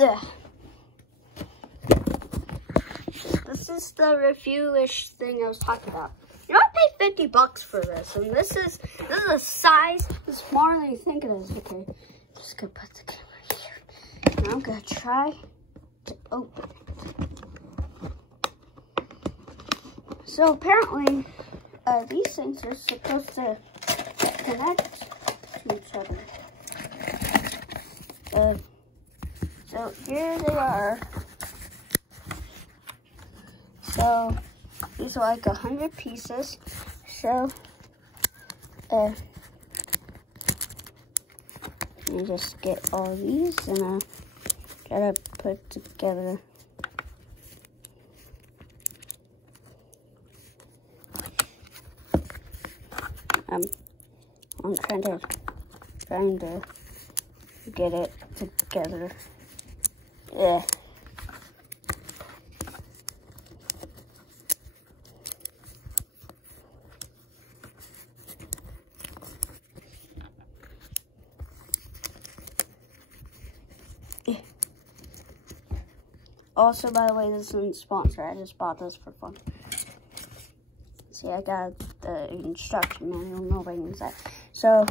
Ugh. This is the review-ish thing I was talking about. You know, I paid $50 for this, and this is a size smaller than you think it is. Okay, just gonna put the camera here. And I'm gonna try to open it. So apparently, these things are supposed to connect to each other. So here they are. So these are like 100 pieces. So you just get all these and try to put together. I'm trying to get it together. Yeah. Also, by the way, this isn't sponsored. I just bought this for fun. See, I got the instruction manual. Nobody needs that. So,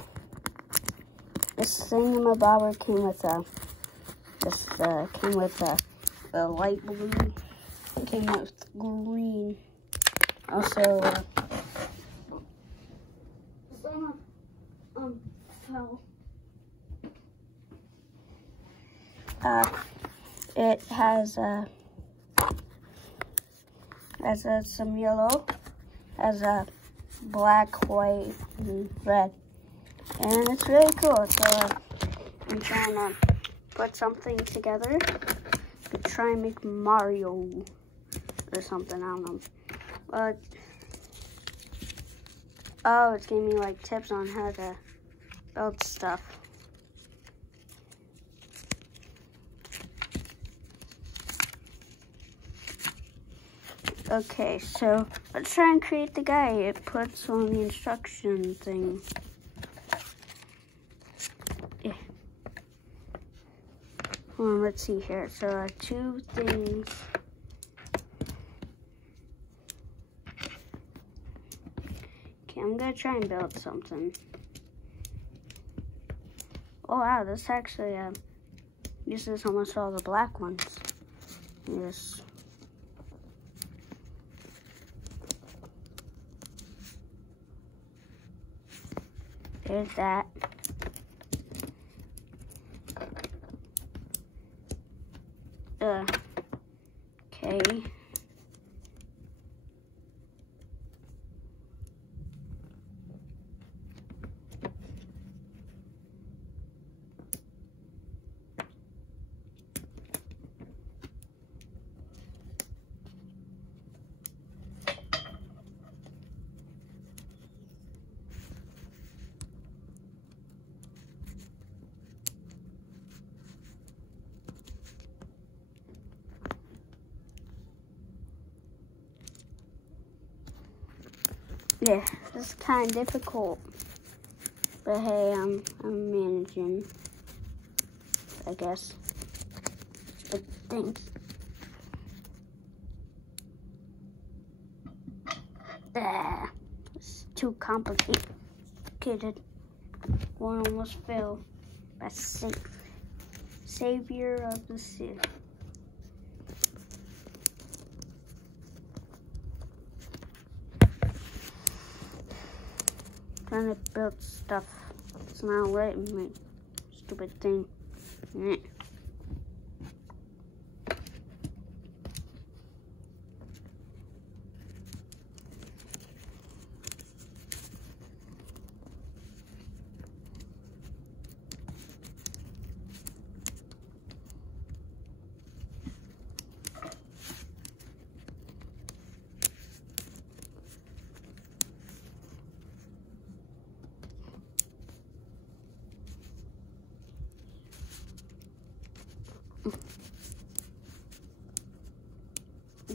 this thingamabobber came with a light blue. It came with green. Also, it has some yellow, has a black, white, and red, and it's really cool. So I'm trying to put something together to try and make Mario or something. I don't know. But oh, it's giving me like tips on how to build stuff. Okay, so let's try and create the guy. It puts on the instruction thing. Yeah. Let's see here. So 2 things. Okay, I'm gonna try and build something. Oh wow, this actually uses almost all the black ones. Yes. There's that. Okay. Yeah, this is kind of difficult, but hey, I'm managing, I guess. But thanks. It's too complicated. One almost fell. That's Savior of the Sith. Trying to build stuff. It's not letting me. Stupid thing. Okay.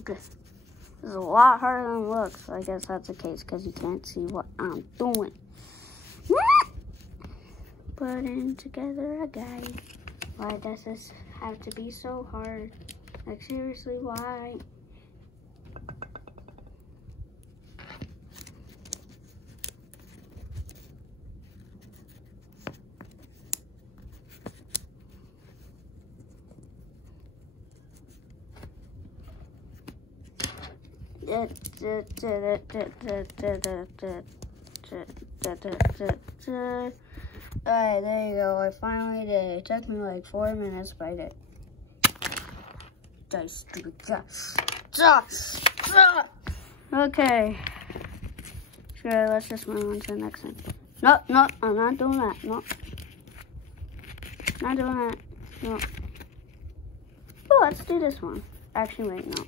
This is a lot harder than it looks. I guess that's the case because you can't see what I'm doing. Putting together a guy. Why does this have to be so hard? Like, seriously, why? Alright, there you go. I finally did it. It took me like 4 minutes, but I did. Die, stupid cat. Okay. Sure, let's just move on to the next one. No, no, I'm not doing that. No. Not doing that. No. Oh, let's do this one. Actually, wait, no.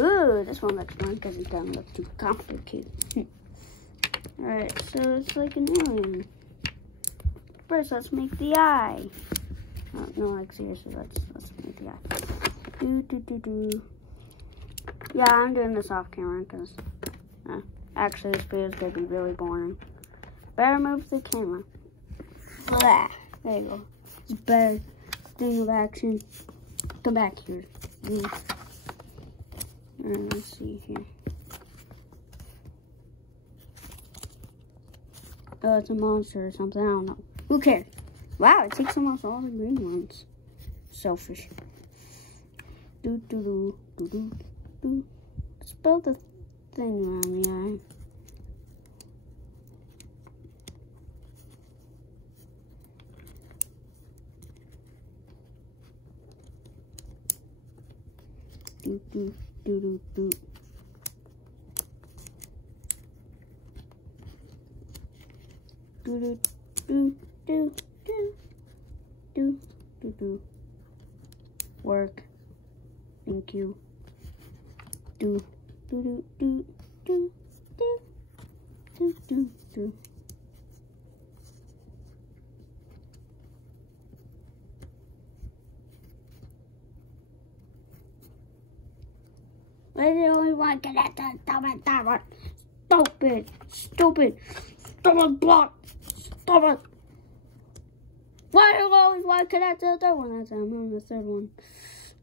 Ooh, this one looks fun because it doesn't look too complicated. Alright, so it's like an alien. First, let's make the eye. Oh, no, like seriously, let's make the eye. Yeah, I'm doing this off camera because actually this video is gonna be really boring. Better move the camera. Blah. There you go. It's better thing of action. Come back here. Alright, let's see here. Oh, it's a monster or something. I don't know. Who cares? Wow, it takes almost all the green ones. Selfish. Spell the thing around the eye. Do. Work. Thank you. Do. Why do you only want to get at that one? Stupid block. Stop it. Why do you always want to connect to the third one? That's I'm on the third one.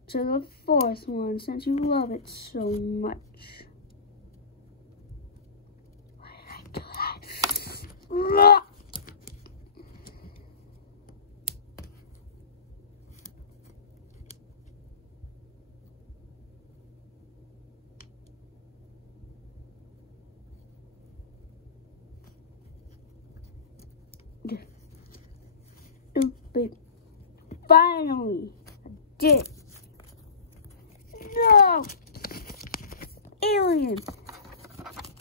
To the fourth one, since you love it so much. Why did I do that? Stupid. Finally, I did. No! Alien!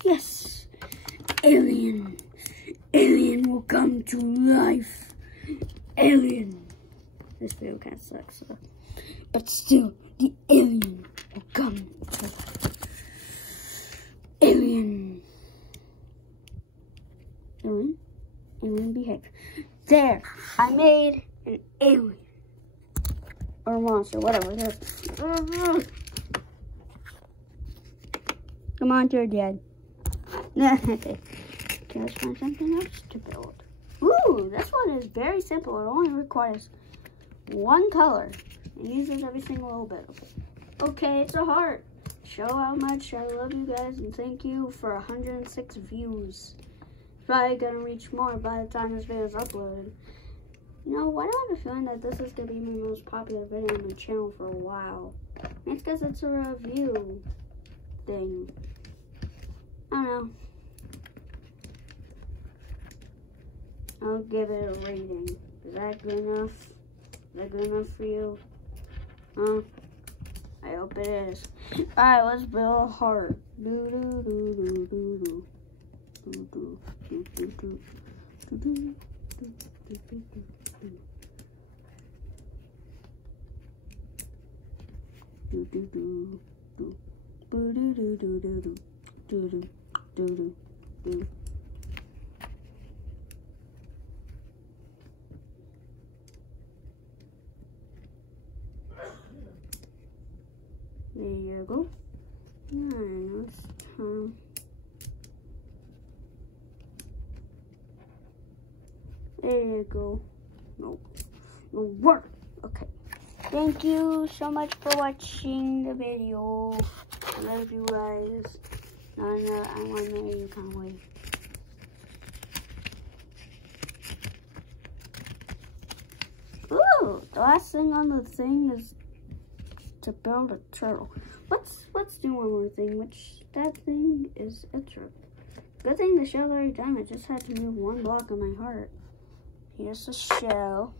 Yes! Alien! Alien will come to life! Alien! This video kind of sucks, so. But still, the alien will come to life. Alien! Alien behave. There! I made an alien. Or monster, whatever it is. Come on, you're dead. Okay, let's find something else to build. Ooh, this one is very simple. It only requires one color. It uses every single little bit of it. Okay, it's a heart. Show how much I love you guys and thank you for 106 views. It's probably gonna reach more by the time this video is uploaded. You know, why do I have a feeling that this is going to be my most popular video on my channel for a while? It's because it's a review thing. I don't know. I'll give it a rating. Is that good enough? Is that good enough for you? I hope it is. Alright, let's build a heart. There you go. Alright, there you go. Nope. No work. Okay. Thank you so much for watching the video. I love you guys. I want to marry you, can't wait. Ooh, the last thing on the thing is to build a turtle. Let's do one more thing, which that thing is a turtle. Good thing the shell's already done. I just had to move one block of my heart. Here's the shell.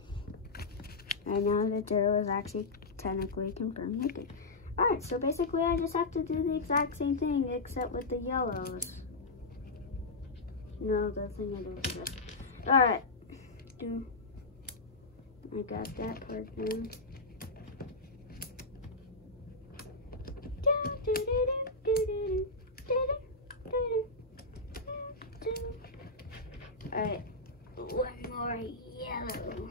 And now the turtle is actually technically confirmed naked. Alright, so basically I just have to do the exact same thing except with the yellows. No, the thing I don't do. Alright. I got that part done. Alright, one more yellow.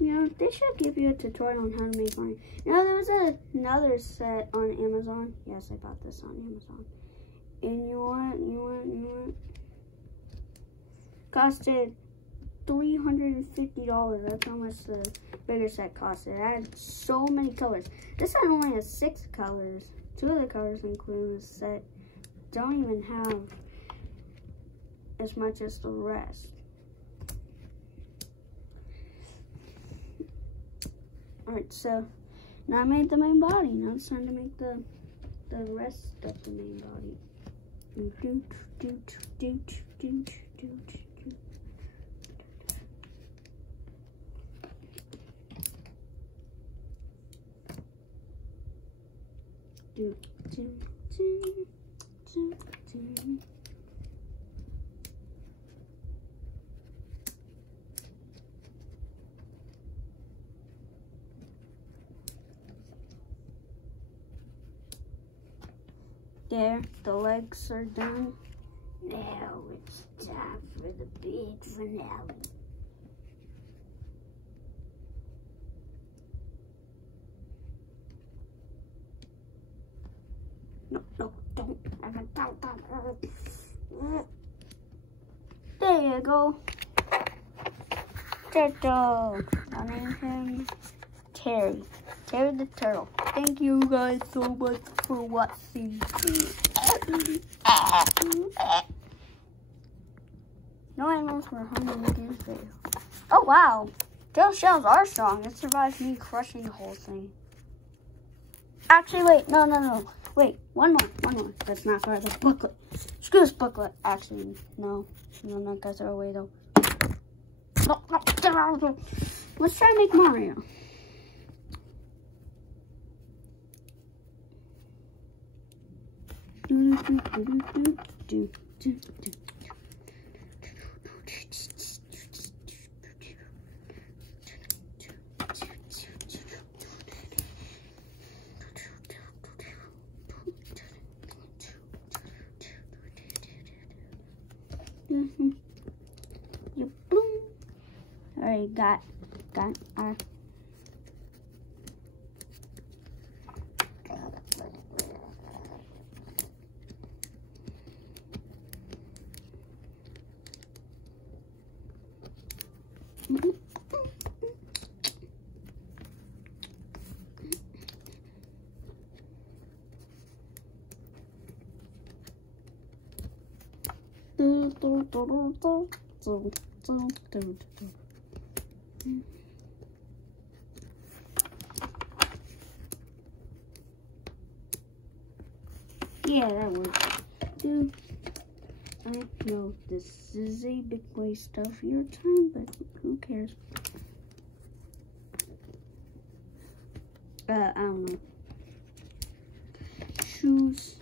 You know, they should give you a tutorial on how to make mine. You know, there was another set on Amazon. Yes, I bought this on Amazon. And you want? Costed $350. That's how much the bigger set costed. It had so many colors. This set only has 6 colors. 2 of the colors including this set don't even have as much as the rest. Alright, so now I made the main body. Now it's time to make the rest of the main body. There, the legs are done. Now it's time for the big finale. No, don't. There you go. Turtle. I named him Terry. Terry the turtle. Thank you guys so much for watching. No animals were harmed in this video. Oh wow. Those shells are strong. It survived me crushing the whole thing. Actually, wait. No. Wait, one more. That's not for the booklet. Screw this booklet. Actually, no. I'm not gonna throw away though. No. Let's try to make Mario. You boom. Alright, got. Yeah, that works. Dude, I know this is a big waste of your time, but who cares? I don't know. Shoes.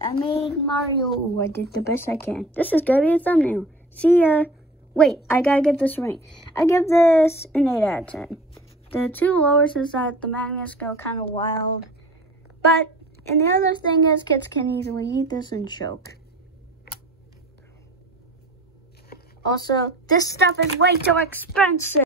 Alright, I made Mario. I did the best I can. This is gonna be a thumbnail. See ya. Wait, I gotta get this right. I give this an 8 out of 10. The two lowers is that the magnets go kind of wild. But, and the other thing is kids can easily eat this and choke. Also, this stuff is way too expensive.